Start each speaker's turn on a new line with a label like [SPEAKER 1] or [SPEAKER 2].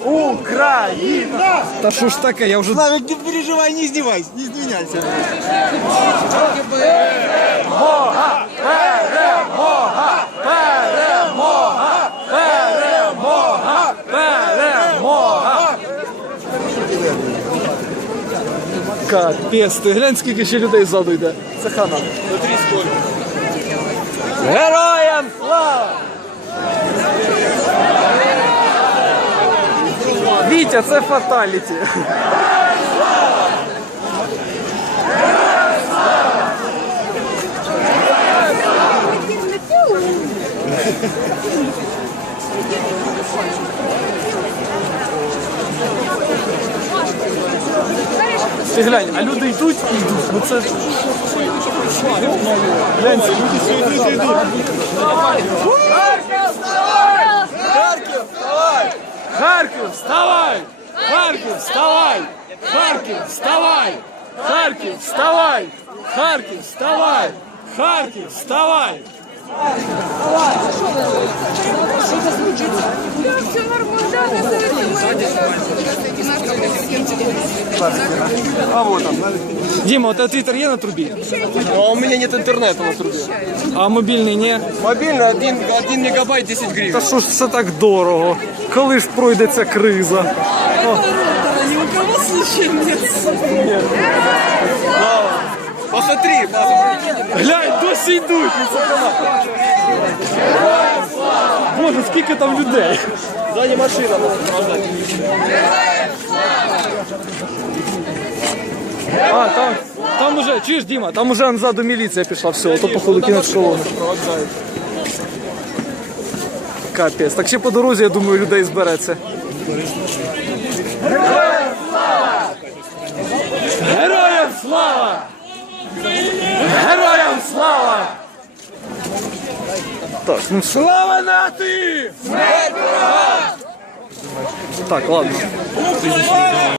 [SPEAKER 1] Україна!
[SPEAKER 2] Та що ж таке, я вже...
[SPEAKER 1] Славик, не переживай, не издевайся, не извиняйся.
[SPEAKER 2] Перемога! Перемога! Перемога! Перемога! Перемога! Капець, ти глянь, скільки ще людей ззаду йде. Це хана.
[SPEAKER 1] Смотри, сколько.
[SPEAKER 2] Героям слава! Вітя, це фаталіті. Ти глянь, а люди йдуть і йдуть. Ну це... Глянь, ці люди все йдуть і йдуть. Харків, вставай! Харків, вставай! Харків, вставай! Харків, вставай! Харків, вставай! Харків, вставай!
[SPEAKER 1] А вот он.
[SPEAKER 2] Дима, у тебя твиттер є на трубі?
[SPEAKER 1] А у меня нет интернета на трубе.
[SPEAKER 2] А мобільний ні?
[SPEAKER 1] Мобильный 1 мегабайт 10 гривен.
[SPEAKER 2] Та що ж це так дорого? Коли ж пройде ця криза? О,
[SPEAKER 3] Ни у кого случаев нет.
[SPEAKER 1] Посмотри, папа.
[SPEAKER 2] глянь, досі йдуть! Ну, це канал. Боже, скільки там людей!
[SPEAKER 1] Сзади машина надо продать.
[SPEAKER 2] А, там уже, чуєш, Діма, там уже ззаду міліція пішла, все, то походу кинуть колону. Капець, так ще по дорозі, я думаю, людей збереться. Героям слава! Героям слава! Героям слава! Так, ну слава нації! Смерть ворогам! Так, ладно.